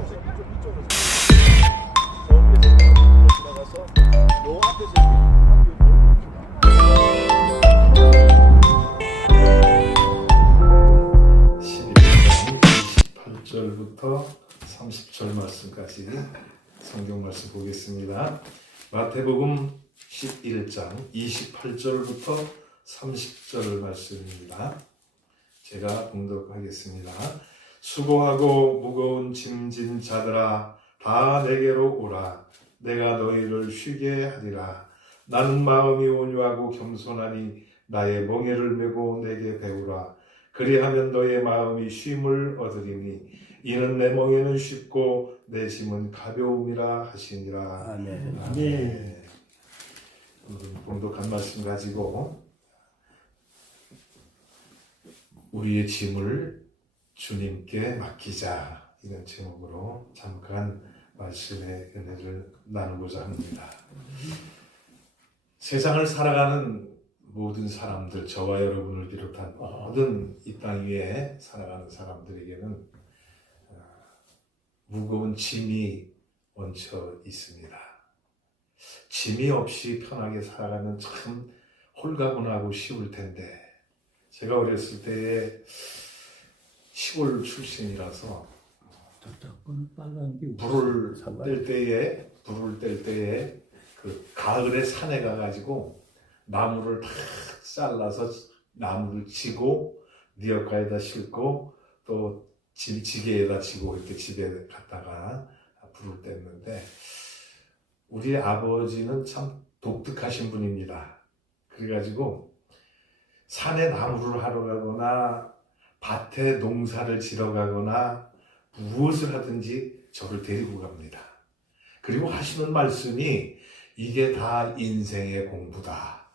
노란색 좀 이쪽으로 저 위에서 지나가서 요 앞에서 학교 장 28절부터 30절 말씀까지 성경 말씀 보겠습니다. 마태복음 11장 28절부터 30절 말씀입니다. 제가 봉독하겠습니다. 수고하고 무거운 짐진 자들아 다 내게로 오라. 내가 너희를 쉬게 하리라. 나는 마음이 온유하고 겸손하니 나의 멍에를 메고 내게 배우라. 그리하면 너의 마음이 쉼을 얻으리니 이는 내 멍에는 쉽고 내 짐은 가벼움이라 하시니라. 아멘. 아멘. 오늘 봉독한 말씀 가지고 우리의 짐을 주님께 맡기자, 이런 제목으로 잠깐 말씀의 은혜를 나누고자 합니다. 세상을 살아가는 모든 사람들, 저와 여러분을 비롯한 모든 이 땅 위에 살아가는 사람들에게는 무거운 짐이 얹혀 있습니다. 짐이 없이 편하게 살아가면 참 홀가분하고 쉬울 텐데, 제가 어렸을 때에 시골 출신이라서 불을 뗄 때에 그 가을에 산에 가가지고 나무를 다 잘라서 나무를 지고 리어카에다 싣고 또 지게에다 지고 이렇게 집에 갔다가 불을 뗐는데, 우리 아버지는 참 독특하신 분입니다. 그래가지고 산에 나무를 하러 가거나 밭에 농사를 지러 가거나 무엇을 하든지 저를 데리고 갑니다. 그리고 하시는 말씀이 이게 다 인생의 공부다.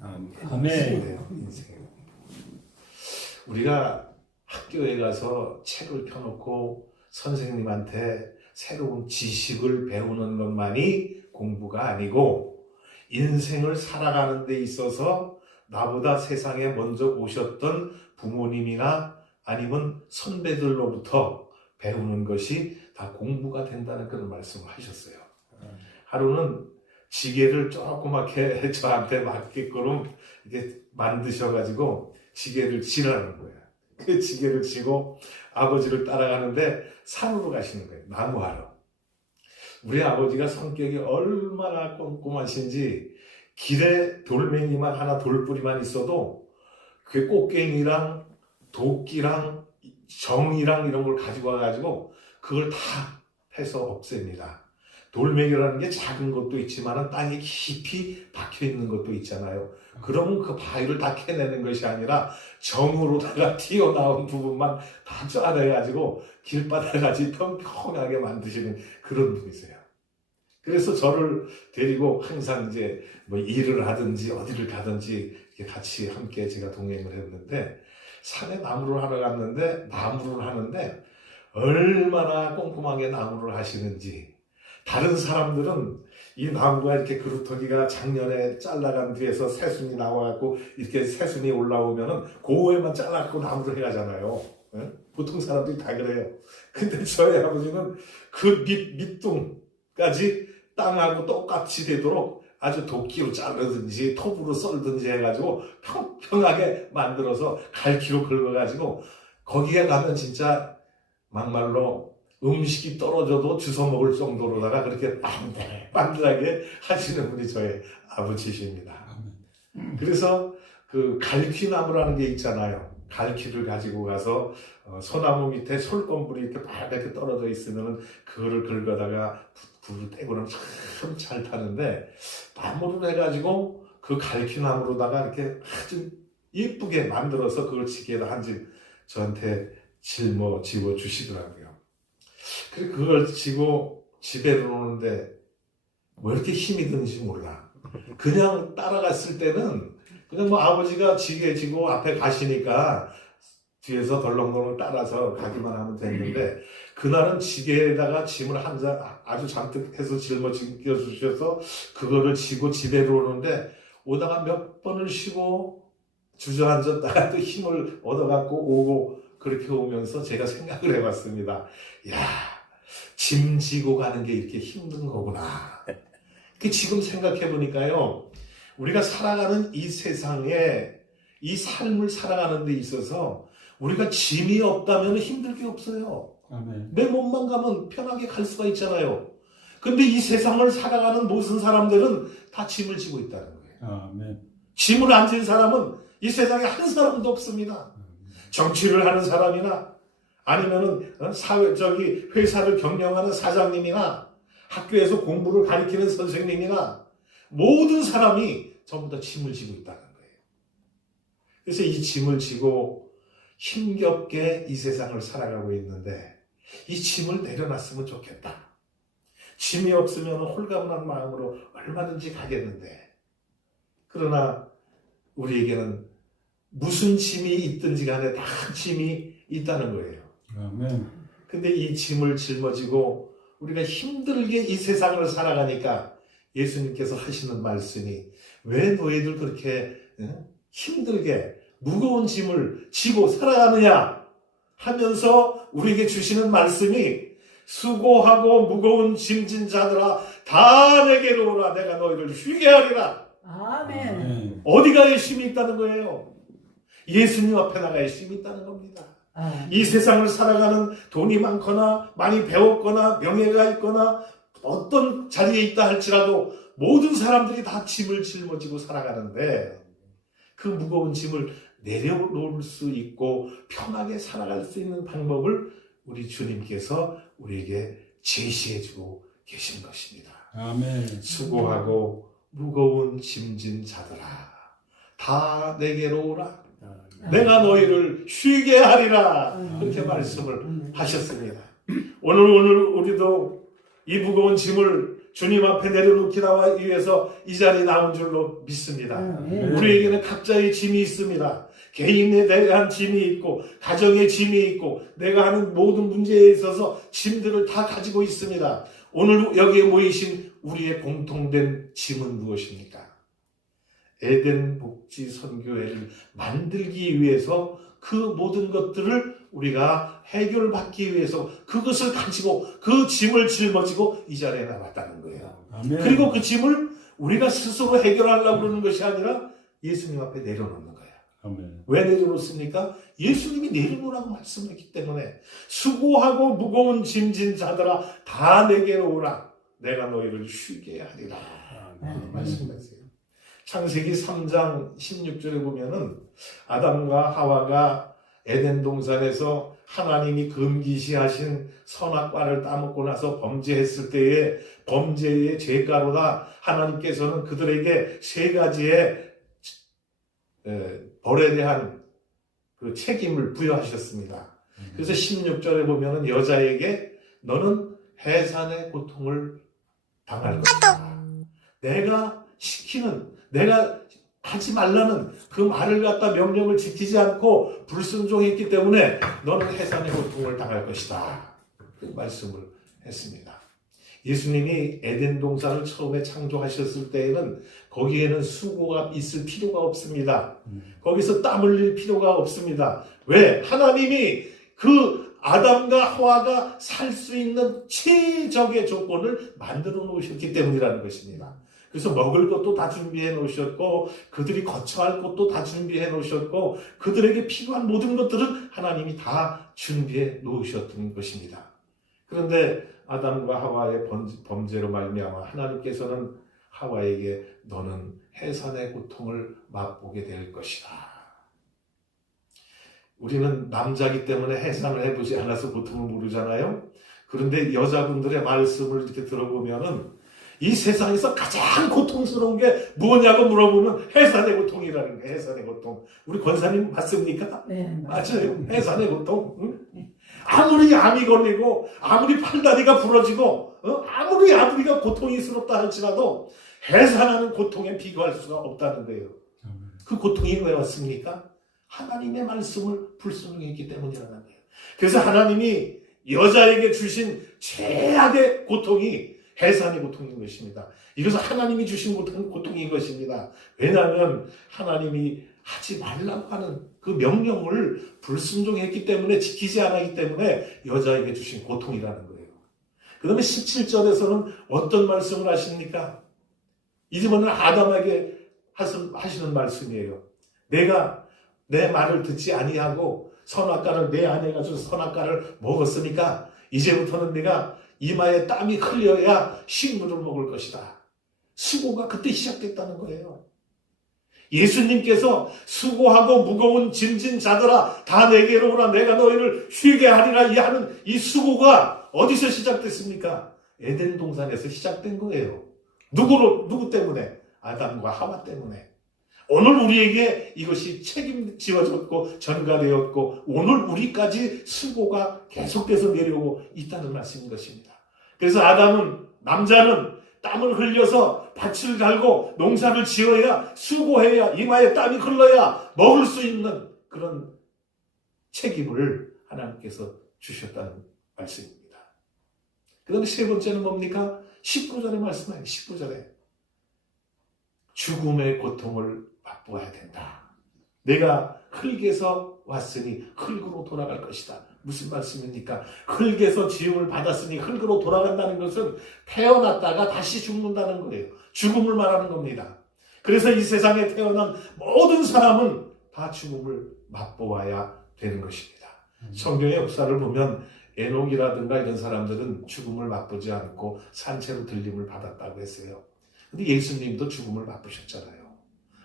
아멘. 인생의 공부. 우리가 학교에 가서 책을 펴놓고 선생님한테 새로운 지식을 배우는 것만이 공부가 아니고, 인생을 살아가는 데 있어서 나보다 세상에 먼저 오셨던 부모님이나 아니면 선배들로부터 배우는 것이 다 공부가 된다는 그런 말씀을 하셨어요. 하루는 지게를 조그맣게 저한테 맞게끔 이렇게 만드셔가지고 지게를 지라는 거예요. 그 지게를 지고 아버지를 따라가는데 산으로 가시는 거예요. 나무하러. 우리 아버지가 성격이 얼마나 꼼꼼하신지, 길에 돌멩이만 하나, 돌뿌리만 있어도 그 꽃갱이랑 도끼랑 정이랑 이런 걸 가지고 와가지고 그걸 다 해서 없앱니다. 돌멩이라는 게 작은 것도 있지만 땅에 깊이 박혀 있는 것도 있잖아요. 그러면 그 바위를 다 캐내는 것이 아니라 정으로다가 튀어나온 부분만 다 짜내가지고 길바닥까지 평평하게 만드시는 그런 분이세요. 그래서 저를 데리고 항상 이제 뭐 일을 하든지 어디를 가든지 같이 함께 제가 동행을 했는데, 산에 나무를 하러 갔는데 나무를 하는데 얼마나 꼼꼼하게 나무를 하시는지. 다른 사람들은 이 나무가 이렇게 그루터기가 작년에 잘라간 뒤에서 새순이 나와갖고 이렇게 새순이 올라오면은 고에만 잘라갖고 나무를 해가잖아요. 예? 보통 사람들이 다 그래요. 근데 저희 아버지는 그 밑둥까지 땅하고 똑같이 되도록 아주 도끼로 자르든지 톱으로 썰든지 해가지고 평평하게 만들어서 갈퀴로 긁어가지고 거기에 가면 진짜 막말로 음식이 떨어져도 주워 먹을 정도로다가 그렇게 반들반들하게 하시는 분이 저의 아버지십니다. 그래서 그 갈퀴나무라는 게 있잖아요. 갈퀴를 가지고 가서 소나무 밑에 솔건불이 이렇게 바르게 떨어져 있으면 그거를 긁어다가 불을 떼고 나면 참 잘 타는데, 나무를 해가지고 그 갈퀴나무로다가 이렇게 아주 이쁘게 만들어서 그걸 지게에다 한 집 저한테 집어 주시더라고요. 그래서 그걸 지고 집에 들어오는데 왜 이렇게 힘이 드는지 몰라. 그냥 따라갔을 때는 그냥 뭐 아버지가 지게 지고 앞에 가시니까 뒤에서 덜렁덜렁 따라서 가기만 하면 됐는데, 그날은 지게에다가 짐을 아주 잔뜩 해서 짊어지겨 주셔서 그거를 지고 집에 오는데, 오다가 몇 번을 쉬고 주저앉았다가 또 힘을 얻어갖고 오고, 그렇게 오면서 제가 생각을 해봤습니다. 야, 짐 지고 가는 게 이렇게 힘든 거구나. 그 지금 생각해 보니까요, 우리가 살아가는 이 세상에 이 삶을 살아가는 데 있어서 우리가 짐이 없다면 힘들 게 없어요. 아멘. 내 몸만 가면 편하게 갈 수가 있잖아요. 근데 이 세상을 살아가는 모든 사람들은 다 짐을 지고 있다는 거예요. 아멘. 짐을 안 진 사람은 이 세상에 한 사람도 없습니다. 정치를 하는 사람이나 아니면은 회사를 경영하는 사장님이나 학교에서 공부를 가르치는 선생님이나 모든 사람이 전부 다 짐을 지고 있다는 거예요. 그래서 이 짐을 지고 힘겹게 이 세상을 살아가고 있는데 이 짐을 내려놨으면 좋겠다. 짐이 없으면 홀가분한 마음으로 얼마든지 가겠는데, 그러나 우리에게는 무슨 짐이 있든지 간에 다 짐이 있다는 거예요. 아멘. 근데 이 짐을 짊어지고 우리가 힘들게 이 세상을 살아가니까 예수님께서 하시는 말씀이, 왜 너희들 그렇게 힘들게 무거운 짐을 지고 살아가느냐 하면서 우리에게 주시는 말씀이, 수고하고 무거운 짐진 자들아 다 내게로 오라, 내가 너희를 쉬게 하리라. 아멘. 아멘. 어디가 열심히 있다는 거예요? 예수님 앞에 나가 열심히 있다는 겁니다. 이 세상을 살아가는 돈이 많거나 많이 배웠거나 명예가 있거나 어떤 자리에 있다 할지라도 모든 사람들이 다 짐을 짊어지고 살아가는데, 그 무거운 짐을 내려놓을 수 있고 편하게 살아갈 수 있는 방법을 우리 주님께서 우리에게 제시해주고 계신 것입니다. 아멘. 수고하고 무거운 짐진 자들아 다 내게로 오라, 내가 너희를 쉬게 하리라. 그렇게 말씀을 하셨습니다. 오늘 우리도 이 무거운 짐을 주님 앞에 내려놓기 위해서 이 자리에 나온 줄로 믿습니다. 우리에게는 각자의 짐이 있습니다. 개인에 대한 짐이 있고 가정의 짐이 있고 내가 하는 모든 문제에 있어서 짐들을 다 가지고 있습니다. 오늘 여기에 모이신 우리의 공통된 짐은 무엇입니까? 에덴 복지 선교회를 만들기 위해서 그 모든 것들을 우리가 해결받기 위해서 그것을 가지고 그 짐을 짊어지고 이 자리에 나왔다는 거예요. 아멘. 그리고 그 짐을 우리가 스스로 해결하려고 그러는 것이 아니라 예수님 앞에 내려놓는 거예요. 아멘. 왜 내려놓습니까? 예수님이 내려놓으라고 말씀했기 때문에. 수고하고 무거운 짐진 자들아 다 내게로 오라, 내가 너희를 쉬게 하리라. 말씀하세요. 창세기 3장 16절에 보면은 아담과 하와가 에덴 동산에서 하나님이 금기시하신 선악과를 따먹고 나서 범죄했을 때에 범죄의 죄가로다 하나님께서는 그들에게 세 가지의 벌에 대한 그 책임을 부여하셨습니다. 그래서 16절에 보면은 여자에게 너는 해산의 고통을 당할 것이다. 내가 시키는, 내가 하지 말라는 그 말을 갖다 명령을 지키지 않고 불순종했기 때문에 너는 해산의 고통을 당할 것이다. 그 말씀을 했습니다. 예수님이 에덴 동산을 처음에 창조하셨을 때에는 거기에는 수고가 있을 필요가 없습니다. 거기서 땀 흘릴 필요가 없습니다. 왜? 하나님이 그 아담과 하와가 살 수 있는 최적의 조건을 만들어 놓으셨기 때문이라는 것입니다. 그래서 먹을 것도 다 준비해 놓으셨고 그들이 거처할 곳도 다 준비해 놓으셨고 그들에게 필요한 모든 것들은 하나님이 다 준비해 놓으셨던 것입니다. 그런데 아담과 하와의 범죄로 말미암아 하나님께서는 하와에게 너는 해산의 고통을 맛보게 될 것이다. 우리는 남자이기 때문에 해산을 해보지 않아서 고통을 모르잖아요. 그런데 여자분들의 말씀을 이렇게 들어보면은 이 세상에서 가장 고통스러운 게 뭐냐고 물어보면 해산의 고통이라는 거예요. 해산의 고통. 우리 권사님 맞습니까? 네, 맞아요. 해산의 고통. 응? 아무리 암이 걸리고 아무리 팔다리가 부러지고 아무리 아버리가 고통스럽다 할지라도 해산하는 고통에 비교할 수가 없다는 거예요. 그 고통이 왜 왔습니까? 하나님의 말씀을 불순종했기 때문이라는 거예요. 그래서 하나님이 여자에게 주신 최악의 고통이 해산의 고통인 것입니다. 이것은 하나님이 주신 고통인 것입니다. 왜냐하면 하나님이 하지 말라고 하는 그 명령을 불순종했기 때문에, 지키지 않았기 때문에 여자에게 주신 고통이라는 거예요. 그 다음에 17절에서는 어떤 말씀을 하십니까? 이번에는 아담에게 하시는 말씀이에요. 내가 내 말을 듣지 아니하고 선악과를 내 아내가 준 선악과를 먹었으니까 이제부터는 내가 이마에 땀이 흘려야 식물을 먹을 것이다. 수고가 그때 시작됐다는 거예요. 예수님께서 수고하고 무거운 짐진 자들아 다 내게로 오라 내가 너희를 쉬게 하리라 이 하는 이 수고가 어디서 시작됐습니까? 에덴 동산에서 시작된 거예요. 누구 때문에? 아담과 하와 때문에. 오늘 우리에게 이것이 책임지어졌고 전가되었고 오늘 우리까지 수고가 계속돼서 내려오고 있다는 말씀인 것입니다. 그래서 남자는 땀을 흘려서 밭을 갈고 농사를 지어야 수고해야 이마에 땀이 흘러야 먹을 수 있는 그런 책임을 하나님께서 주셨다는 말씀입니다. 그 다음에 세 번째는 뭡니까? 19절의 말씀이에요. 19절에 죽음의 고통을 맛보아야 된다. 내가 흙에서 왔으니 흙으로 돌아갈 것이다. 무슨 말씀입니까? 흙에서 지음을 받았으니 흙으로 돌아간다는 것은 태어났다가 다시 죽는다는 거예요. 죽음을 말하는 겁니다. 그래서 이 세상에 태어난 모든 사람은 다 죽음을 맛보아야 되는 것입니다. 성경의 역사를 보면 에녹이라든가 이런 사람들은 죽음을 맛보지 않고 산채로 들림을 받았다고 했어요. 근데 예수님도 죽음을 맛보셨잖아요.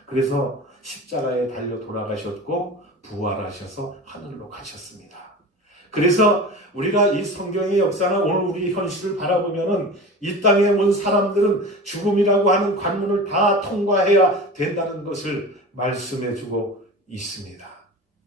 그래서 십자가에 달려 돌아가셨고 부활하셔서 하늘로 가셨습니다. 그래서 우리가 이 성경의 역사나 오늘 우리 현실을 바라보면은 이 땅에 온 사람들은 죽음이라고 하는 관문을 다 통과해야 된다는 것을 말씀해 주고 있습니다.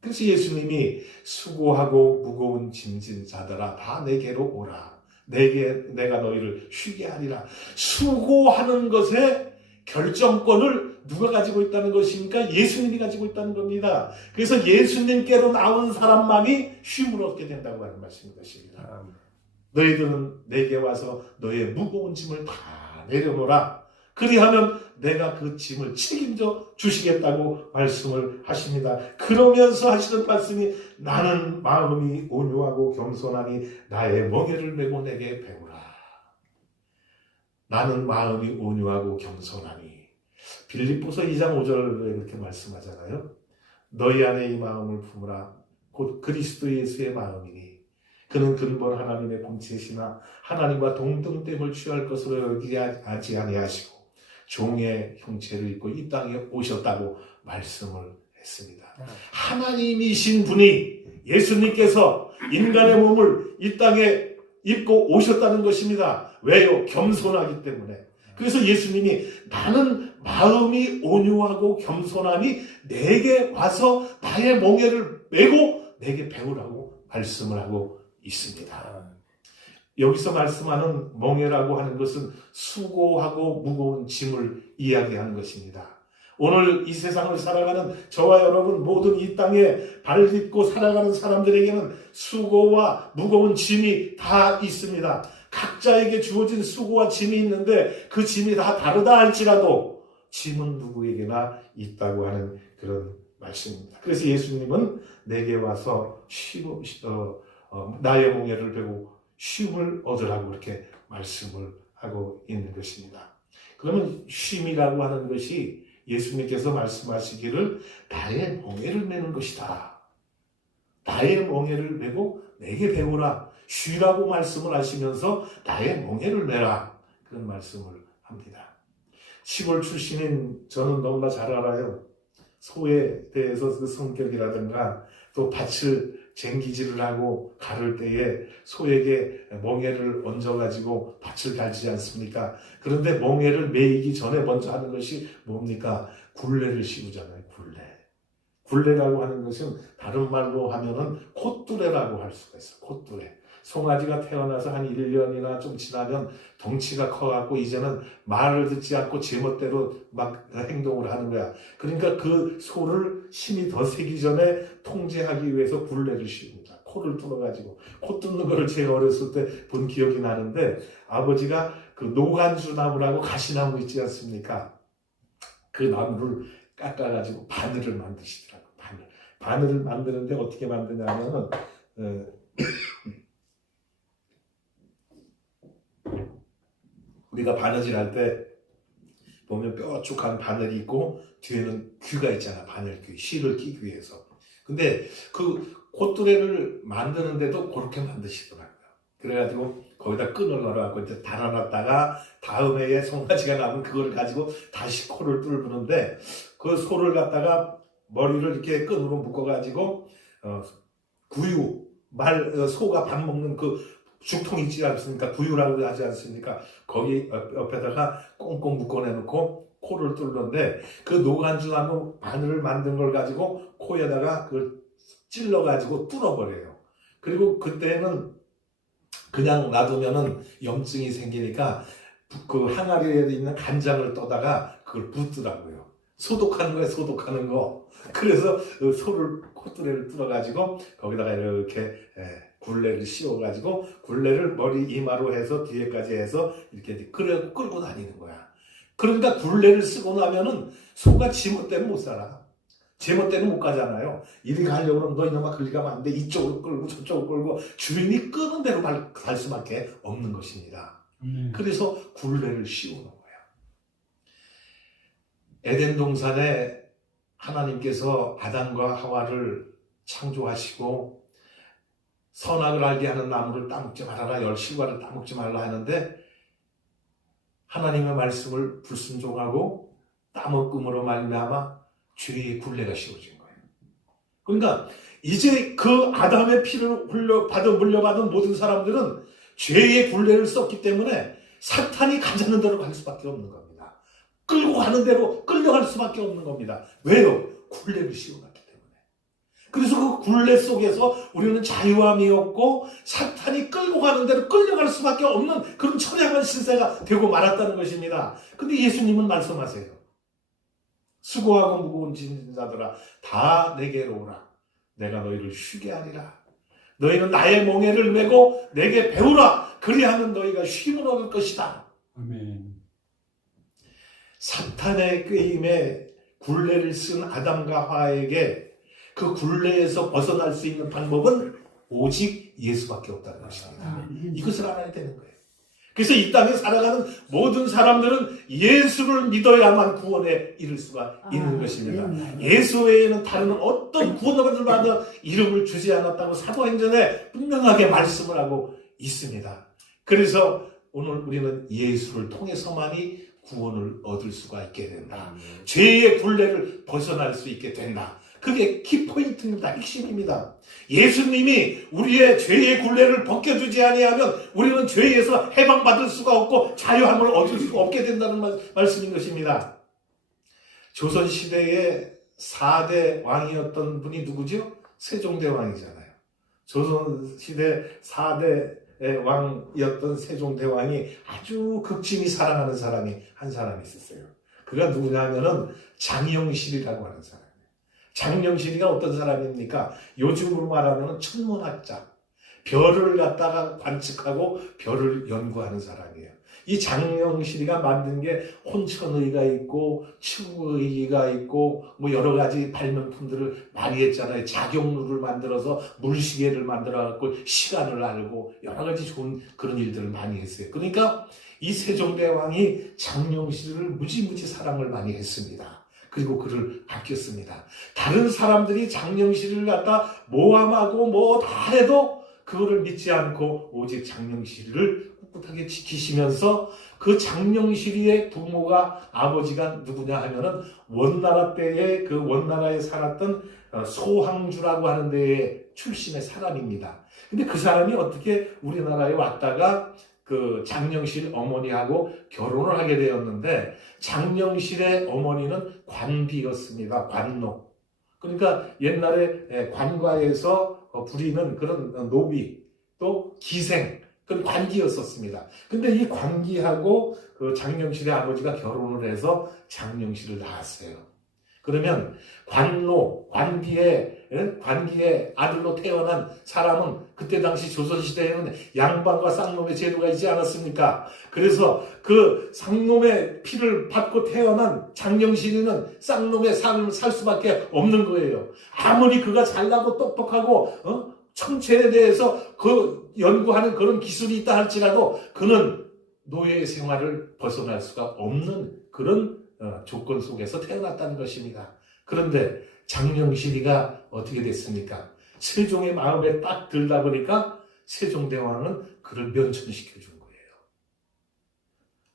그래서 예수님이 수고하고 무거운 짐진 자들아 다 내게로 오라. 내가 너희를 쉬게 하리라. 수고하는 것에 결정권을 누가 가지고 있다는 것입니까? 예수님이 가지고 있다는 겁니다. 그래서 예수님께로 나온 사람만이 쉼을 얻게 된다고 하는 말씀인 것입니다. 너희들은 내게 와서 너의 무거운 짐을 다 내려놓으라. 그리하면 내가 그 짐을 책임져 주시겠다고 말씀을 하십니다. 그러면서 하시는 말씀이 나는 마음이 온유하고 겸손하니 나의 멍에를 메고 내게 배우라. 나는 마음이 온유하고 겸손하니 빌립보서 2장 5절에 그렇게 말씀하잖아요. 너희 안에 이 마음을 품으라. 곧 그리스도 예수의 마음이니 그는 근본 하나님의 본체시나 하나님과 동등됨을 취할 것으로 여기지 아니하시고 종의 형체를 입고 이 땅에 오셨다고 말씀을 했습니다. 하나님이신 분이 예수님께서 인간의 몸을 이 땅에 입고 오셨다는 것입니다. 왜요? 겸손하기 때문에. 그래서 예수님이 나는 마음이 온유하고 겸손하니 내게 와서 나의 멍에를 메고 내게 배우라고 말씀을 하고 있습니다. 여기서 말씀하는 멍에라고 하는 것은 수고하고 무거운 짐을 이야기하는 것입니다. 오늘 이 세상을 살아가는 저와 여러분 모든 이 땅에 발을 딛고 살아가는 사람들에게는 수고와 무거운 짐이 다 있습니다. 각자에게 주어진 수고와 짐이 있는데 그 짐이 다 다르다 할지라도 짐은 누구에게나 있다고 하는 그런 말씀입니다. 그래서 예수님은 내게 와서 나의 멍에를 베고 쉼을 얻으라고 이렇게 말씀을 하고 있는 것입니다. 그러면 쉼이라고 하는 것이 예수님께서 말씀하시기를 나의 멍에를 메는 것이다. 나의 멍에를 메고 내게 배우라. 쉬라고 말씀을 하시면서 나의 멍에를 메라. 그런 말씀을 합니다. 시골 출신인 저는 너무나 잘 알아요. 소에 대해서 그 성격이라든가 또 밭을 쟁기질을 하고 가를 때에 소에게 멍에를 얹어가지고 밭을 갈지 않습니까? 그런데 멍에를 메이기 전에 먼저 하는 것이 뭡니까? 굴레를 씌우잖아요. 굴레라고 하는 것은 다른 말로 하면은 콧뚜레라고 할 수가 있어요. 콧뚜레. 송아지가 태어나서 한 1년이나 좀 지나면 덩치가 커갖고 이제는 말을 듣지 않고 제멋대로 막 행동을 하는 거야. 그러니까 그 소를 힘이 더 세기 전에 통제하기 위해서 굴레를 씌웁니다. 코를 뚫어가지고. 코 뚫는 거를 제가 어렸을 때 본 기억이 나는데 아버지가 그 노간주 나무라고 가시나무 있지 않습니까? 그 나무를 깎아가지고 바늘을 만드시더라고요. 바늘을 만드는데 어떻게 만드냐면은 우리가 바느질 할 때 보면 뾰족한 바늘이 있고 뒤에는 귀가 있잖아. 바늘귀, 실을 끼기 위해서. 근데 그 콧뚜레를 만드는데도 그렇게 만드시더라고요. 그래가지고 거기다 끈을 넣어갖고 이제 달아놨다가 다음 해에 송아지가 나면 그걸 가지고 다시 코를 뚫는데 그 소를 갖다가 머리를 이렇게 끈으로 묶어가지고 구유, 소가 밥 먹는 그 죽통 있지 않습니까? 구유라고 하지 않습니까? 거기 옆에다가 꽁꽁 묶어내놓고 코를 뚫는데 그 노간주나무 바늘을 만든 걸 가지고 코에다가 그걸 찔러가지고 뚫어버려요. 그리고 그때는 그냥 놔두면은 염증이 생기니까 그 항아리에 있는 간장을 떠다가 그걸 붓더라고요. 소독하는 거예요, 소독하는 거. 그래서 그 소를 콧뚜레를 뚫어가지고 거기다가 이렇게 굴레를 씌워가지고 굴레를 머리 이마로 해서 뒤에까지 해서 이렇게 끌고 다니는 거야. 그러니까 굴레를 쓰고 나면은 소가 지멋대로 못 살아. 제멋대로 못 가잖아요. 이리 가려고 그러면 너 이놈아 그리 가면 안 돼. 이쪽으로 끌고 저쪽으로 끌고 주인이 끄는 대로 갈 수밖에 없는 것입니다. 그래서 굴레를 씌우는 거예요. 에덴 동산에 하나님께서 아담과 하와를 창조하시고 선악을 알게 하는 나무를 따먹지 말아라, 실과를 따먹지 말라 하는데 하나님의 말씀을 불순종하고 따먹음으로 말미암아 죄의 굴레가 씌워진 거예요. 그러니까 이제 그 아담의 피를 물려받은 모든 사람들은 죄의 굴레를 썼기 때문에 사탄이 가자는 대로 갈 수밖에 없는 겁니다. 끌고 가는 대로 끌려갈 수밖에 없는 겁니다. 왜요? 굴레를 씌워놨기 때문에. 그래서 그 굴레 속에서 우리는 자유함이 없고 사탄이 끌고 가는 대로 끌려갈 수밖에 없는 그런 처량한 신세가 되고 말았다는 것입니다. 근데 예수님은 말씀하세요. 수고하고 무거운 짐진 자들아 다 내게로 오라. 내가 너희를 쉬게 하리라. 너희는 나의 멍에를 메고 내게 배우라. 그리하면 너희가 쉼을 얻을 것이다. 아멘. 사탄의 꾀임에 굴레를 쓴 아담과 하와에게 그 굴레에서 벗어날 수 있는 방법은 오직 예수밖에 없다는 것입니다. 이것을 알아야 되는 거예요. 그래서 이 땅에 살아가는 모든 사람들은 예수를 믿어야만 구원에 이를 수가 있는 것입니다. 예수 외에는 다른 어떤 구원을 받는 이름을 주지 않았다고 사도행전에 분명하게 말씀을 하고 있습니다. 그래서 오늘 우리는 예수를 통해서만이 구원을 얻을 수가 있게 된다. 죄의 굴레를 벗어날 수 있게 된다. 그게 키포인트입니다. 핵심입니다. 예수님이 우리의 죄의 굴레를 벗겨주지 아니하면 우리는 죄에서 해방받을 수가 없고 자유함을 얻을 수가 없게 된다는 말씀인 것입니다. 조선시대의 4대 왕이었던 분이 누구죠? 세종대왕이잖아요. 조선시대 4대 왕이었던 세종대왕이 아주 극진히 사랑하는 사람이 한 사람이 있었어요. 그가 누구냐 하면은 장영실이라고 하는 사람이에요. 장영실이가 어떤 사람입니까? 요즘으로 말하면 천문학자. 별을 갖다가 관측하고 별을 연구하는 사람이에요. 이 장영실이가 만든 게 혼천의가 있고 치구의가 있고 뭐 여러 가지 발명품들을 많이 했잖아요. 작용루를 만들어서 물시계를 만들어 갖고 시간을 알고 여러 가지 좋은 그런 일들을 많이 했어요. 그러니까 이 세종대왕이 장영실을 무지무지 사랑을 많이 했습니다. 그리고 그를 아꼈습니다. 다른 사람들이 장영실을 갖다 모함하고 뭐 다 해도 그거를 믿지 않고 오직 장영실을 꿋꿋하게 지키시면서 그 장영실이의 부모가 아버지가 누구냐 하면은 원나라 때에 그 원나라에 살았던 소항주라고 하는 데의 출신의 사람입니다. 근데 그 사람이 어떻게 우리나라에 왔다가 그 장영실 어머니하고 결혼을 하게 되었는데 장영실의 어머니는 관비였습니다. 관노. 그러니까 옛날에 관과에서 부리는 그런 노비 또 기생 그런 관기였었습니다. 근데 이 관기하고 그 장영실의 아버지가 결혼을 해서 장영실을 낳았어요. 그러면 관노, 관기의 아들로 태어난 사람은 그때 당시 조선시대에는 양반과 쌍놈의 제도가 있지 않았습니까? 그래서 그 쌍놈의 피를 받고 태어난 장영실이는 쌍놈의 삶을 살 수밖에 없는 거예요. 아무리 그가 잘나고 똑똑하고 천체에 대해서 그 연구하는 그런 기술이 있다 할지라도 그는 노예 생활을 벗어날 수가 없는 그런 조건 속에서 태어났다는 것입니다. 그런데 장영실이가 어떻게 됐습니까? 세종의 마음에 딱 들다 보니까 세종대왕은 그를 면천시켜 준 거예요.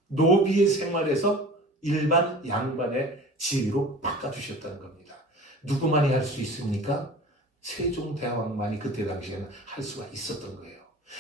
노비의 생활에서 일반 양반의 지위로 바꿔주셨다는 겁니다. 누구만이 할 수 있습니까? 세종대왕만이 그때 당시에는 할 수가 있었던 거예요.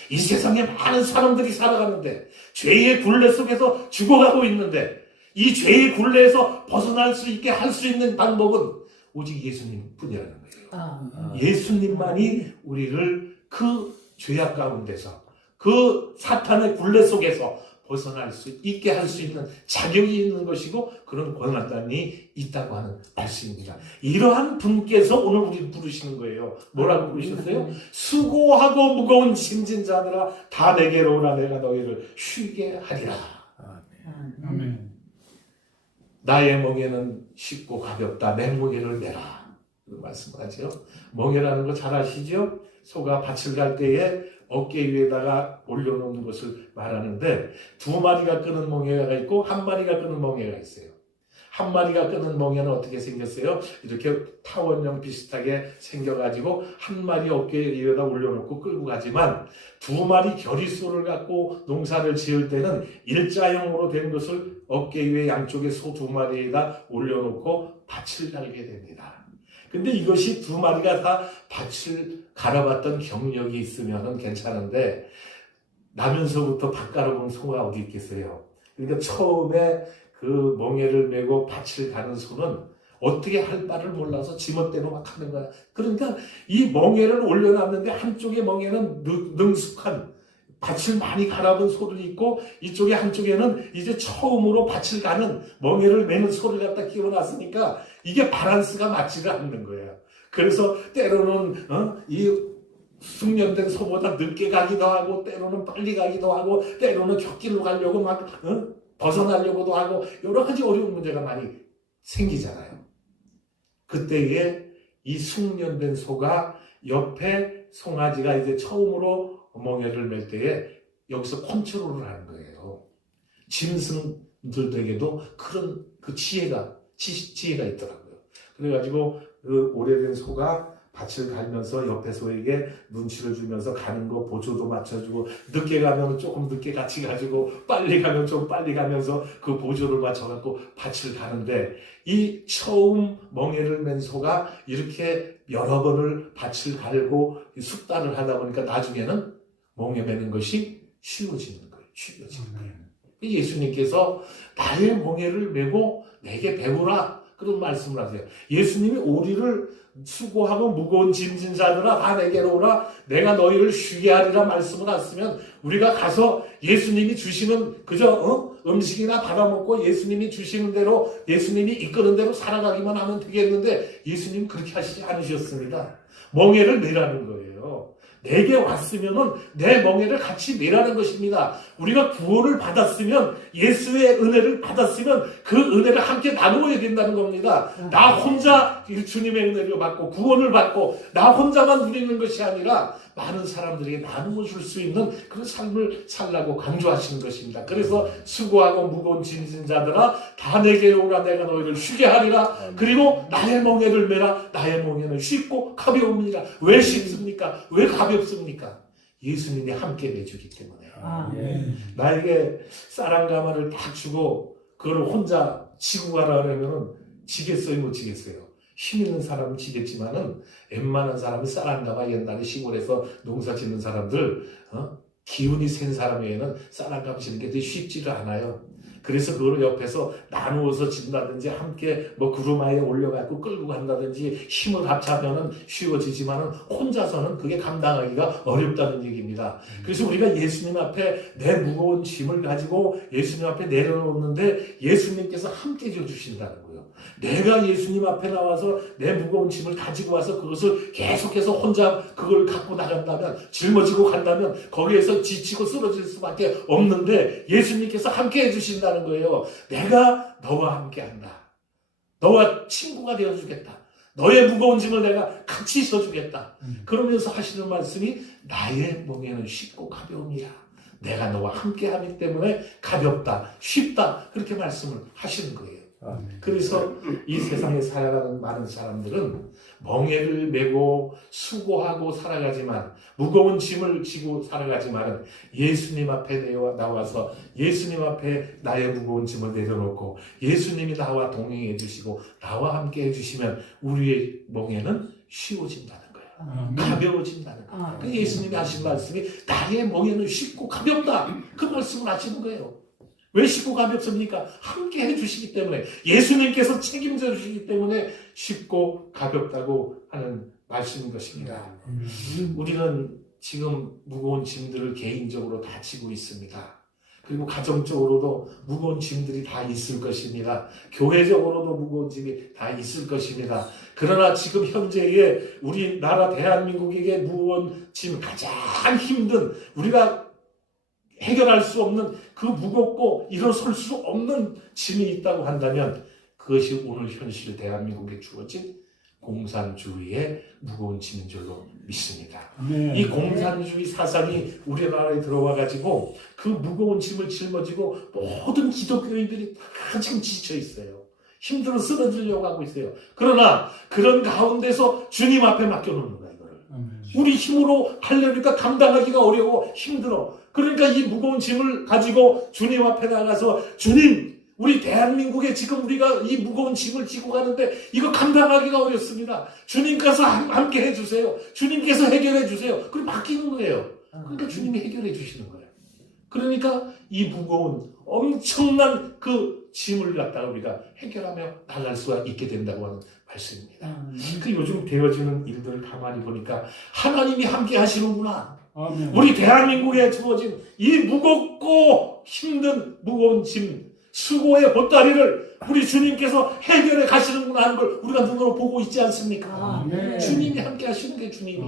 이 세상에 많은 사람들이 살아가는데 죄의 굴레 속에서 죽어가고 있는데 이 죄의 굴레에서 벗어날 수 있게 할 수 있는 방법은 오직 예수님 뿐이라는 거예요. 예수님만이 우리를 그 죄악 가운데서 그 사탄의 굴레 속에서 벗어날 수 있게 할 수 있는 자격이 있는 것이고 그런 권한이 있다고 하는 말씀입니다. 이러한 분께서 오늘 우리를 부르시는 거예요. 뭐라고 부르셨어요? 수고하고 무거운 짐진 자들아 다 내게로 오라 내가 너희를 쉬게 하리라. 아멘. 나의 멍에는 쉽고 가볍다. 내 무게를 메라. 그 말씀을 하죠. 멍에라는 거 잘 아시죠? 소가 밭을 갈 때에 어깨 위에다가 올려놓는 것을 말하는데 두 마리가 끄는 멍에가 있고 한 마리가 끄는 멍에가 있어요. 한 마리가 끄는 멍에는 어떻게 생겼어요? 이렇게 타원형 비슷하게 생겨가지고 한 마리 어깨 위에다 올려놓고 끌고 가지만 두 마리 결의소를 갖고 농사를 지을 때는 일자형으로 된 것을 어깨 위에 양쪽에 소 두 마리에다 올려놓고 밭을 갈게 됩니다. 근데 이것이 두 마리가 다 밭을 갈아봤던 경력이 있으면 괜찮은데 나면서부터 밭 갈아본 소가 어디 있겠어요. 그러니까 처음에 그 멍에를 메고 밭을 가는 소는 어떻게 할 바를 몰라서 지멋대로 막 하는 거야. 그러니까 이 멍에를 올려놨는데 한쪽의 멍에는 능숙한 밭을 많이 갈아본 소를 있고 이쪽에 한쪽에는 이제 처음으로 밭을 가는 멍에를 메는 소를 갖다 끼워놨으니까 이게 밸런스가 맞지가 않는 거예요. 그래서 때로는 이 숙련된 소보다 늦게 가기도 하고 때로는 빨리 가기도 하고 때로는 곁길로 가려고 막 벗어나려고도 하고 여러 가지 어려운 문제가 많이 생기잖아요. 그때에 이 숙련된 소가 옆에 송아지가 이제 처음으로 멍에를 맬 때에 여기서 컨트롤을 하는 거예요. 짐승들에게도 그런 그 지혜가 있더라고요. 그래가지고 그 오래된 소가 밭을 갈면서 옆에 소에게 눈치를 주면서 가는 거 보조도 맞춰주고 늦게 가면 조금 늦게 같이 가지고 빨리 가면 좀 빨리 가면서 그 보조를 맞춰갖고 밭을 가는데 이 처음 멍에를 맨 소가 이렇게 여러 번을 밭을 갈고 숙달을 하다 보니까 나중에는 멍에 매는 것이 쉬워지는 거예요. 예수님께서 나의 멍에를 메고 내게 배우라 그런 말씀을 하세요. 예수님이 우리를 수고하고 무거운 짐진 자들아 다 내게로 오라 내가 너희를 쉬게 하리라 말씀을 하시면 우리가 가서 예수님이 주시는 그저 음식이나 받아먹고 예수님이 주시는 대로 예수님이 이끄는 대로 살아가기만 하면 되겠는데 예수님은 그렇게 하시지 않으셨습니다. 멍에를 메라는 거예요. 내게 왔으면은 내 멍에를 같이 메라는 것입니다. 우리가 구원을 받았으면 예수의 은혜를 받았으면 그 은혜를 함께 나누어야 된다는 겁니다. 나 혼자 주님의 은혜를 받고 구원을 받고 나 혼자만 누리는 것이 아니라 많은 사람들에게 나누어 줄 수 있는 그런 삶을 살라고 강조하시는 것입니다. 그래서 수고하고 무거운 짐진 자들아 다 내게 오라 내가 너희를 쉬게 하리라. 그리고 나의 멍에를 메라. 나의 멍에는 쉽고 가벼움이라. 왜 쉽습니까? 왜 가볍습니까? 예수님이 함께 내주기 때문에. 나에게 쌀 한 가마를 딱 주고 그걸 혼자 지고 가라 그러면은 지겠어요, 못 지겠어요? 힘 있는 사람은 지겠지만은 웬만한 사람은 쌀 한 가마 옛날에 시골에서 농사 짓는 사람들 기운이 센 사람 외에는 쌀 한 가마 짓는 게 되게 쉽지를 않아요. 그래서 그걸 옆에서 나누어서 짓는다든지 함께 구루마에 올려갖고 끌고 간다든지 힘을 합치면은 쉬워지지만은 혼자서는 그게 감당하기가 어렵다는 얘기입니다. 그래서 우리가 예수님 앞에 내 무거운 짐을 가지고 예수님 앞에 내려놓는데 예수님께서 함께 져주신다는 거예요. 내가 예수님 앞에 나와서 내 무거운 짐을 가지고 와서 그것을 계속해서 혼자 그걸 갖고 나간다면 짊어지고 간다면 거기에서 지치고 쓰러질 수밖에 없는데 예수님께서 함께 해주신다는 거예요. 내가 너와 함께 한다. 너와 친구가 되어주겠다. 너의 무거운 짐을 내가 같이 져주겠다. 그러면서 하시는 말씀이 나의 멍에는 쉽고 가벼움이야. 내가 너와 함께하기 때문에 가볍다, 쉽다 그렇게 말씀을 하시는 거예요. 그래서 이 세상에 살아가는 많은 사람들은 멍에를 메고 수고하고 살아가지만 무거운 짐을 지고 살아가지만 예수님 앞에 나와서 예수님 앞에 나의 무거운 짐을 내려놓고 예수님이 나와 동행해 주시고 나와 함께 해주시면 우리의 멍에는 쉬워진다는 거예요. 가벼워진다는 거예요. 그 예수님이 하신 말씀이 나의 멍에는 쉽고 가볍다 그 말씀을 하시는 거예요. 왜 쉽고 가볍습니까? 함께 해주시기 때문에 예수님께서 책임져 주시기 때문에 쉽고 가볍다고 하는 말씀인 것입니다. 우리는 지금 무거운 짐들을 개인적으로 다 지고 있습니다. 그리고 가정적으로도 무거운 짐들이 다 있을 것입니다. 교회적으로도 무거운 짐이 다 있을 것입니다. 그러나 지금 현재의 우리나라 대한민국에게 무거운 짐 가장 힘든 우리가 해결할 수 없는 그 무겁고 일어설 수 없는 짐이 있다고 한다면 그것이 오늘 현실 대한민국에 주어진 공산주의의 무거운 짐인 줄로 믿습니다. 이 공산주의 사상이 우리나라에 들어와 가지고 그 무거운 짐을 짊어지고 모든 기독교인들이 다 지금 지쳐 있어요. 힘들어 쓰러지려고 하고 있어요. 그러나 그런 가운데서 주님 앞에 맡겨놓는 거예요. 우리 힘으로 하려니까 감당하기가 어려워 힘들어. 그러니까 이 무거운 짐을 가지고 주님 앞에 나가서 주님 우리 대한민국에 지금 우리가 이 무거운 짐을 지고 가는데 이거 감당하기가 어렵습니다. 주님께서 함께 해주세요. 주님께서 해결해 주세요. 그리고 맡기는 거예요. 그러니까 주님이 해결해 주시는 거예요. 그러니까 이 무거운 엄청난 그 짐을 갖다가 우리가 해결하며 나갈 수가 있게 된다고 하는 말씀입니다. 그 요즘 되어지는 일들을 가만히 보니까 하나님이 함께 하시는구나. 우리 대한민국에 주어진 이 무겁고 힘든 무거운 짐, 수고의 보따리를 우리 주님께서 해결해 가시는구나 하는 걸 우리가 눈으로 보고 있지 않습니까? 주님이 함께 하시는 게 주님이.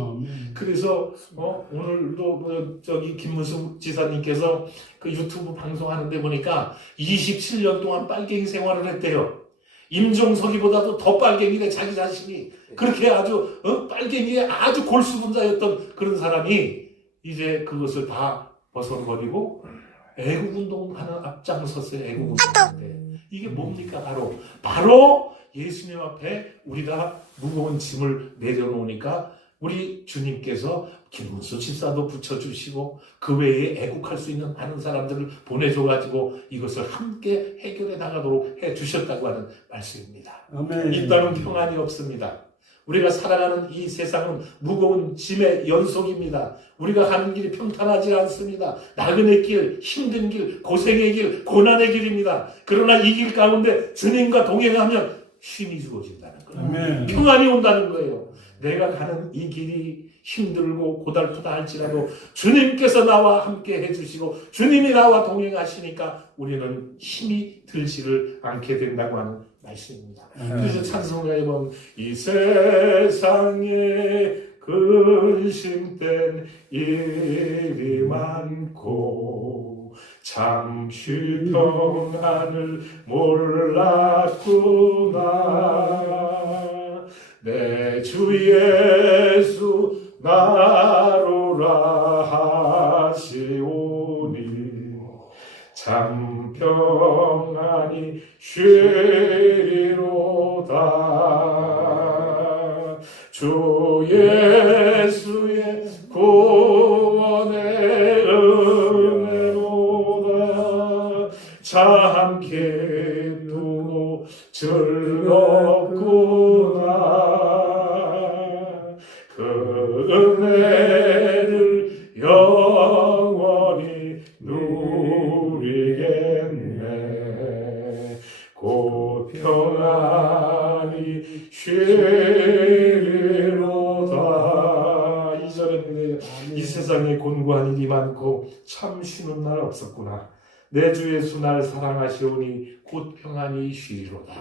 그래서 오늘도 저기 김문수 지사님께서 그 유튜브 방송하는데 보니까 27년 동안 빨갱이 생활을 했대요. 임종석이보다도 더 빨갱이래 자기 자신이. 그렇게 아주 빨갱이의 아주 골수분자였던 그런 사람이 이제 그것을 다 벗어버리고 애국운동하는 앞장섰어요. 애국운동하는데 이게 뭡니까? 바로 예수님 앞에 우리가 무거운 짐을 내려놓으니까 우리 주님께서 김문수 집사도 붙여주시고 그 외에 애국할 수 있는 많은 사람들을 보내줘가지고 이것을 함께 해결해 나가도록 해주셨다고 하는 말씀입니다. 이 땅은 평안이 없습니다. 우리가 살아가는 이 세상은 무거운 짐의 연속입니다. 우리가 가는 길이 평탄하지 않습니다. 나그네 길, 힘든 길, 고생의 길, 고난의 길입니다. 그러나 이 길 가운데 주님과 동행하면 쉼이 주어진다는 거예요. 평안이 온다는 거예요. 내가 가는 이 길이 힘들고 고달프다 할지라도 주님께서 나와 함께 해주시고 주님이 나와 동행하시니까 우리는 힘이 들지를 않게 된다고 하는 말씀입니다. 그래서 찬송가에 보면 이 세상에 근심된 일이 많고 잠시 평안을 몰랐구나 내 주 예수 나로라 하시오니 참 평안이 쉬리로다 주 예수의 구원의 은혜로다 참 기쁘고 즐겁구나 그 은혜를 영원히 누리겠네 곧 평안히 쉬리로다. 이절에 이 세상에 곤고한 일이 많고 참 쉬는 날 없었구나. 내 주 예수 날 사랑하시오니 곧 평안히 쉬리로다.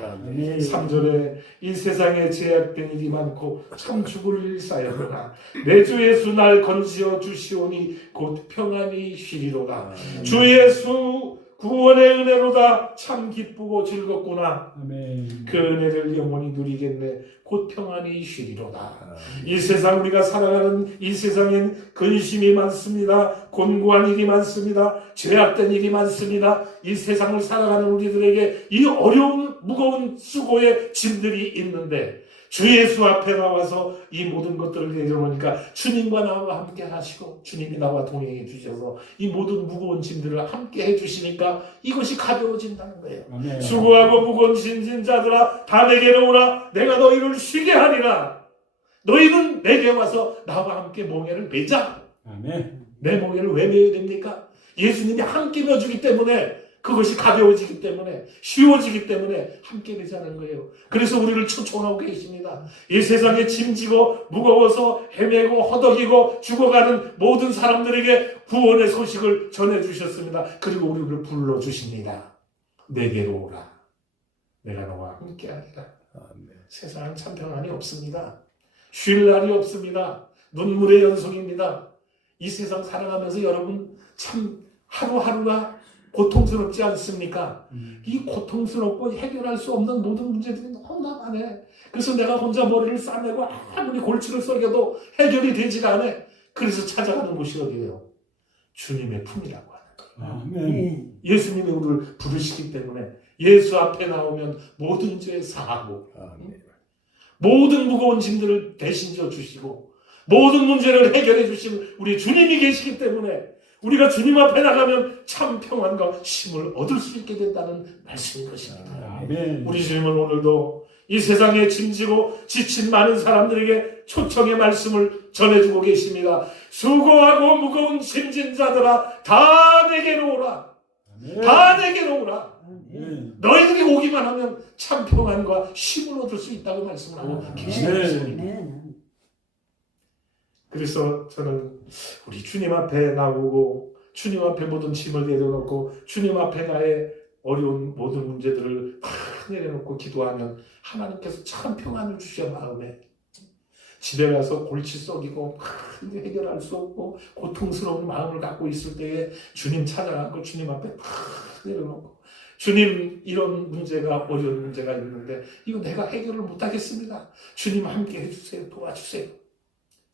3절에 이 세상에 제약된 일이 많고 참 죽을 일 쌓였구나. 내 주 예수 날 건지어 주시오니 곧 평안히 쉬리로다. 주 예수 구원의 은혜로다. 참 기쁘고 즐겁구나. 아멘. 그 은혜를 영원히 누리겠네. 곧 평안히 쉬리로다. 이 세상 우리가 살아가는 이 세상엔 근심이 많습니다. 곤고한 일이 많습니다. 죄악된 일이 많습니다. 이 세상을 살아가는 우리들에게 이 어려운 무거운 수고의 짐들이 있는데 주 예수 앞에 나와서 이 모든 것들을 내려놓으니까 주님과 나와 함께 하시고 주님이 나와 동행해 주셔서 이 모든 무거운 짐들을 함께 해주시니까 이것이 가벼워진다는 거예요. 아멘. 수고하고 무거운 짐진 자들아 다 내게로 오라. 내가 너희를 쉬게 하리라. 너희는 내게 와서 나와 함께 멍에를 매자. 아멘. 내 멍에를 왜 매야 됩니까? 예수님이 함께 매주기 때문에 그것이 가벼워지기 때문에 쉬워지기 때문에 함께 매자는 거예요. 그래서 우리를 초청하고 계십니다. 이 세상에 짐지고 무거워서 헤매고 허덕이고 죽어가는 모든 사람들에게 구원의 소식을 전해주셨습니다. 그리고 우리를 불러주십니다. 내게로 오라. 내가 너와 함께하리라. 세상은 참 평안이 없습니다. 쉴 날이 없습니다. 눈물의 연속입니다. 이 세상 살아가면서 여러분 참 하루하루가 고통스럽지 않습니까? 이 고통스럽고 해결할 수 없는 모든 문제들이 너무나 많아. 그래서 내가 혼자 머리를 싸매고 아무리 골치를 썩여도 해결이 되지가 않아. 그래서 찾아가는 곳이 어디예요? 주님의 품이라고 하는 거예요. 아멘. 예수님이 우리를 부르시기 때문에 예수 앞에 나오면 모든 죄 사하고 모든 무거운 짐들을 대신 져 주시고 모든 문제를 해결해 주시는 우리 주님이 계시기 때문에 우리가 주님 앞에 나가면 참 평안과 힘을 얻을 수 있게 된다는 말씀인 것입니다. 아멘. 우리 주님은 오늘도 이 세상에 짐지고 지친 많은 사람들에게 초청의 말씀을 전해주고 계십니다. 수고하고 무거운 짐진 자들아 다 내게로 오라. 아멘. 다 내게로 오라. 아멘. 너희들이 오기만 하면 참 평안과 힘을 얻을 수 있다고 말씀을 하고 계시는 아멘. 것입니다. 그래서 저는 우리 주님 앞에 나오고 주님 앞에 모든 짐을 내려놓고 주님 앞에 나의 어려운 모든 문제들을 다 내려놓고 기도하면 하나님께서 참 평안을 주셔 마음에. 집에 가서 골치 썩이고 해결할 수 없고 고통스러운 마음을 갖고 있을 때에 주님 찾아가고 주님 앞에 다 내려놓고 주님 이런 문제가 어려운 문제가 있는데 이거 내가 해결을 못하겠습니다. 주님 함께 해주세요. 도와주세요.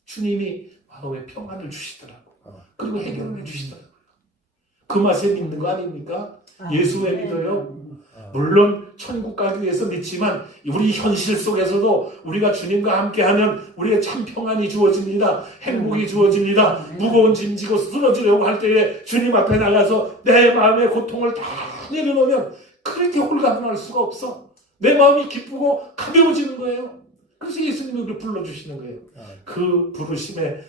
주님이 마음에 평안을 주시더라고. 그리고 해결을 해주시더라고요. 그 맛에 믿는 거 아닙니까? 예수 왜 믿어요? 물론 천국 가기 위해서 믿지만 우리 현실 속에서도 우리가 주님과 함께하면 우리의 참 평안이 주어집니다. 행복이 주어집니다. 무거운 짐 지고 쓰러지려고 할 때에 주님 앞에 나가서 내 마음의 고통을 다 내려놓으면 그렇게 홀가분할 수가 없어. 내 마음이 기쁘고 가벼워지는 거예요. 그래서 예수님이 우리를 불러주시는 거예요. 그 부르심에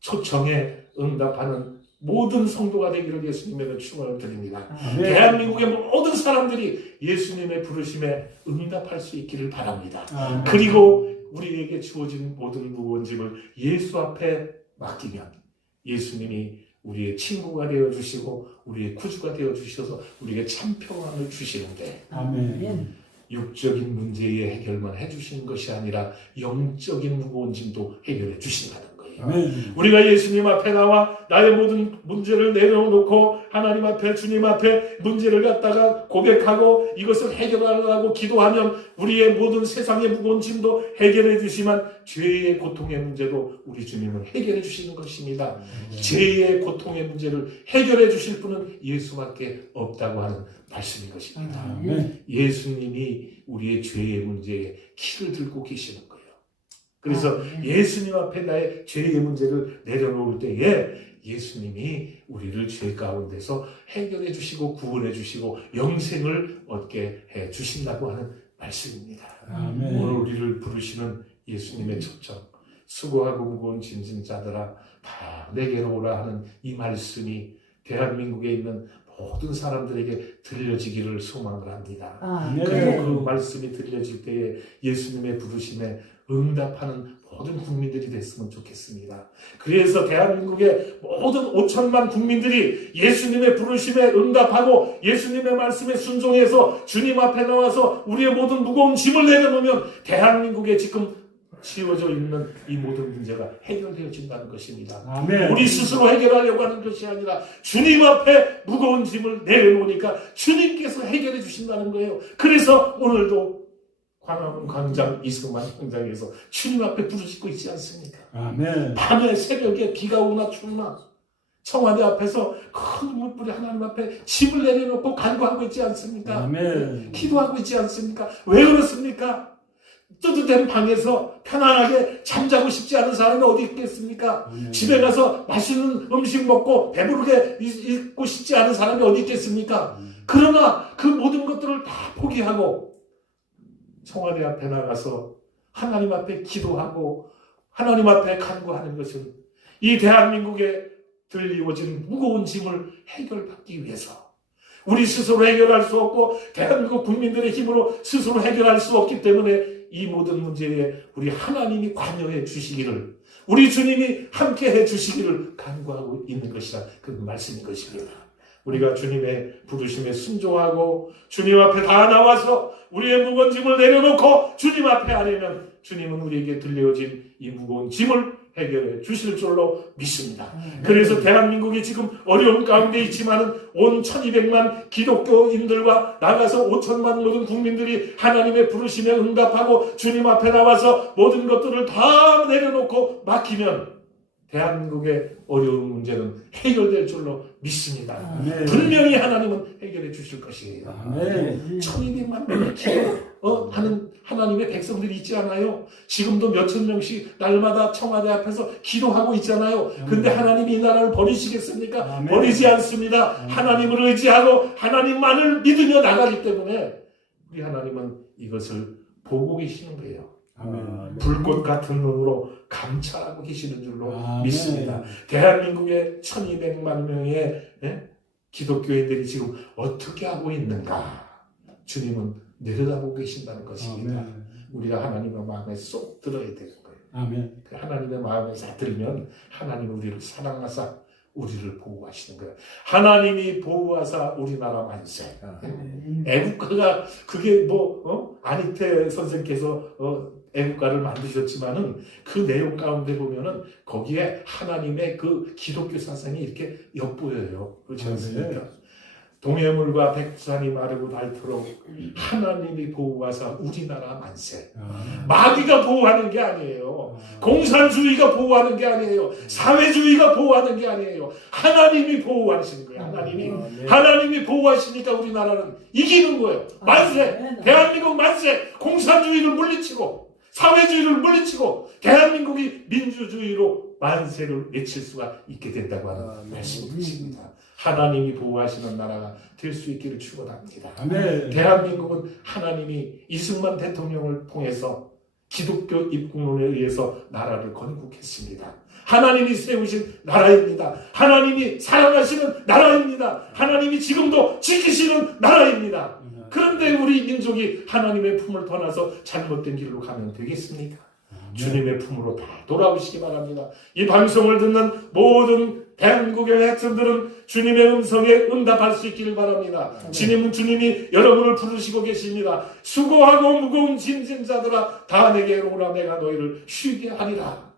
초청에 응답하는 모든 성도가 되기를 예수님에게 축원을 드립니다. 아멘. 대한민국의 모든 사람들이 예수님의 부르심에 응답할 수 있기를 바랍니다. 아멘. 그리고 우리에게 주어진 모든 무거운 짐을 예수 앞에 맡기면 예수님이 우리의 친구가 되어주시고 우리의 구주가 되어주셔서 우리에게 참 평안을 주시는데 아멘. 육적인 문제의 해결만 해주시는 것이 아니라 영적인 무거운 짐도 해결해 주신다는 거예요. 아멘. 우리가 예수님 앞에 나와 나의 모든 문제를 내려놓고 하나님 앞에 주님 앞에 문제를 갖다가 고백하고 이것을 해결하려고 기도하면 우리의 모든 세상의 무거운 짐도 해결해 주시면 죄의 고통의 문제도 우리 주님은 해결해 주시는 것입니다. 죄의 고통의 문제를 해결해 주실 분은 예수밖에 없다고 하는 말씀인 것입니다. 아멘. 예수님이 우리의 죄의 문제에 키를 들고 계시는 거예요. 그래서 예수님 앞에 나의 죄의 문제를 내려놓을 때에 예수님이 우리를 죄 가운데서 해결해 주시고 구원해 주시고 영생을 얻게 해 주신다고 하는 말씀입니다. 아멘. 오늘 우리를 부르시는 예수님의 초청, 수고하고 무거운 짐진 자들아 다 내게로 오라 하는 이 말씀이 대한민국에 있는 모든 사람들에게 들려지기를 소망을 합니다. 그리고 그 말씀이 들려질 때에 예수님의 부르심에 응답하는 모든 국민들이 됐으면 좋겠습니다. 그래서 대한민국의 모든 5천만 국민들이 예수님의 부르심에 응답하고 예수님의 말씀에 순종해서 주님 앞에 나와서 우리의 모든 무거운 짐을 내려놓으면 대한민국에 지금 지어져 있는 이 모든 문제가 해결되어진다는 것입니다. 아멘. 우리 스스로 해결하려고 하는 것이 아니라 주님 앞에 무거운 짐을 내려놓으니까 주님께서 해결해 주신다는 거예요. 그래서 오늘도 광화문 광장 이승만 광장에서 주님 앞에 부르짖고 있지 않습니까? 아멘. 밤에 새벽에 비가 오나 추우나 청와대 앞에서 큰 물불이 하나님 앞에 짐을 내려놓고 간구하고 있지 않습니까? 아멘. 기도하고 있지 않습니까? 왜 그렇습니까? 뜨뜻한 방에서 편안하게 잠자고 싶지 않은 사람이 어디 있겠습니까? 아멘. 집에 가서 맛있는 음식 먹고 배부르게 있고 싶지 않은 사람이 어디 있겠습니까? 그러나 그 모든 것들을 다 포기하고 청와대 앞에 나가서 하나님 앞에 기도하고 하나님 앞에 간구하는 것은 이 대한민국에 들리워진 무거운 짐을 해결받기 위해서 우리 스스로 해결할 수 없고 대한민국 국민들의 힘으로 스스로 해결할 수 없기 때문에 이 모든 문제에 우리 하나님이 관여해 주시기를 우리 주님이 함께해 주시기를 간구하고 있는 것이라 그 말씀인 것입니다. 우리가 주님의 부르심에 순종하고 주님 앞에 다 나와서 우리의 무거운 짐을 내려놓고 주님 앞에 하려면 주님은 우리에게 들려진 이 무거운 짐을 해결해 주실 줄로 믿습니다. 그래서 대한민국이 지금 어려운 가운데 있지만은 온 1200만 기독교인들과 나가서 5천만 모든 국민들이 하나님의 부르심에 응답하고 주님 앞에 나와서 모든 것들을 다 내려놓고 맡기면 대한민국의 어려운 문제는 해결될 줄로 믿습니다. 아멘. 분명히 하나님은 해결해 주실 것이에요. 아멘. 1200만 명의 하는 하나님의 백성들이 있지 않아요? 지금도 몇천 명씩 날마다 청와대 앞에서 기도하고 있잖아요. 근데 하나님이 이 나라를 버리시겠습니까? 아멘. 버리지 않습니다. 하나님을 의지하고 하나님만을 믿으며 나가기 때문에 우리 하나님은 이것을 보고 계시는 거예요. 아멘. 불꽃 같은 눈으로 감찰하고 계시는 줄로 아멘. 믿습니다. 대한민국의 1200만 명의 기독교인들이 지금 어떻게 하고 있는가? 주님은 내려다보고 계신다는 것입니다. 아멘. 우리가 하나님의 마음에 쏙 들어야 되는 거예요. 아멘. 그 하나님의 마음에 싹 들면 하나님은 우리를 사랑하사 우리를 보호하시는 거예요. 하나님이 보호하사 우리나라 만세. 애국가가 그게 안희태 선생께서 애국가를 만드셨지만은 그 내용 가운데 보면은 거기에 하나님의 그 기독교 사상이 이렇게 엿보여요. 그렇지 않습니까? 동해물과 백두산이 마르고 닳도록 하나님이 보호하사 우리나라 만세. 마귀가 보호하는 게 아니에요. 공산주의가 보호하는 게 아니에요. 사회주의가 보호하는 게 아니에요. 하나님이 보호하시는 거예요. 하나님이 보호하시니까 우리나라는 이기는 거예요. 만세! 대한민국 만세! 공산주의를 물리치고 사회주의를 물리치고 대한민국이 민주주의로 만세를 외칠 수가 있게 된다고 하는 말씀이십니다. 하나님이 보호하시는 나라가 될 수 있기를 축원합니다. 아멘. 대한민국은 하나님이 이승만 대통령을 통해서 기독교 입국론에 의해서 나라를 건국했습니다. 하나님이 세우신 나라입니다. 하나님이 사랑하시는 나라입니다. 하나님이 지금도 지키시는 나라입니다. 그런데 우리 민족이 하나님의 품을 떠나서 잘못된 길로 가면 되겠습니까? 주님의 품으로 다 돌아오시기 바랍니다. 이 방송을 듣는 모든 대한민국의 백성들은 주님의 음성에 응답할 수 있기를 바랍니다. 주님이 여러분을 부르시고 계십니다. 수고하고 무거운 짐진 자들아 다 내게 오라 내가 너희를 쉬게 하리라.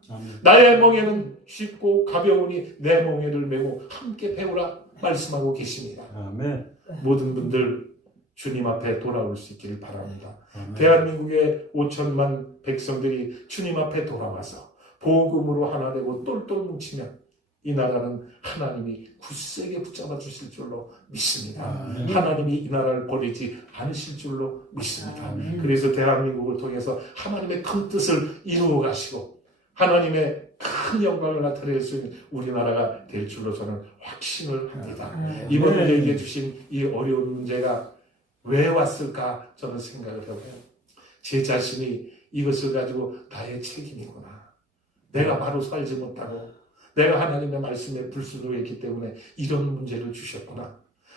나의 멍에는 쉽고 가벼우니 내 멍에를 메고 함께 배우라 말씀하고 계십니다. 아멘. 모든 분들 주님 앞에 돌아올 수 있기를 바랍니다. 아멘. 대한민국의 5천만 백성들이 주님 앞에 돌아와서 복음으로 하나 되고 똘똘 뭉치면 이 나라는 하나님이 굳세게 붙잡아 주실 줄로 믿습니다. 아멘. 하나님이 이 나라를 버리지 않으실 줄로 믿습니다. 아멘. 그래서 대한민국을 통해서 하나님의 큰 뜻을 이루어 가시고 하나님의 큰 영광을 나타낼 수 있는 우리나라가 될 줄로 저는 확신을 합니다. 이번 아멘. 우리에게 주신 이 어려운 문제가 왜 왔을까 저는 생각을 해봐요. 제 자신이 이것을 가지고 나의 책임이구나. 내가 바로 살지 못하고 내가 하나님의 말씀에 불순종했기 때문에 이런 문제를 주셨구나.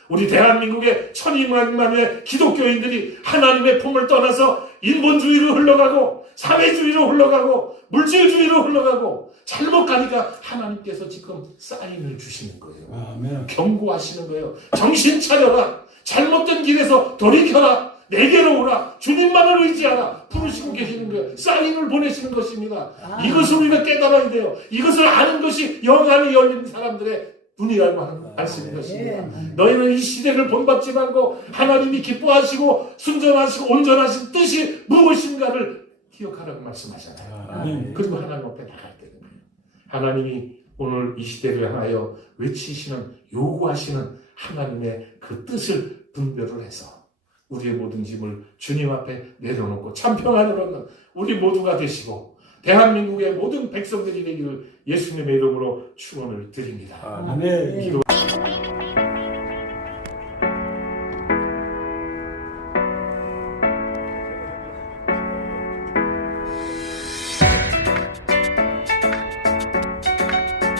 우리 대한민국의 1200만의 기독교인들이 하나님의 품을 떠나서 인본주의로 흘러가고 사회주의로 흘러가고 물질주의로 흘러가고 잘못 가니까 하나님께서 지금 사인을 주시는 거예요. 아멘. 경고하시는 거예요. 정신 차려라. 잘못된 길에서 돌이켜라. 내게로 오라. 주님만을 의지하라. 부르시고 계시는 거예요. 사인을 보내시는 것입니다. 이것을 우리가 깨달아야 돼요. 이것을 아는 것이 영안이 열린 사람들의 눈이라고 하는 말씀인 것입니다. 너희는 이 시대를 본받지 말고 하나님이 기뻐하시고 순전하시고 온전하신 뜻이 무엇인가를 기억하라고 말씀하잖아요. 그리고 하나님 앞에 나갈 때는 하나님이 오늘 이 시대를 향하여 외치시는 요구하시는 하나님의 그 뜻을 분별을 해서 우리의 모든 짐을 주님 앞에 내려놓고 참 평안을 얻는 우리 모두가 되시고 대한민국의 모든 백성들이 되기를 예수님의 이름으로 축원을 드립니다. 아멘. 기도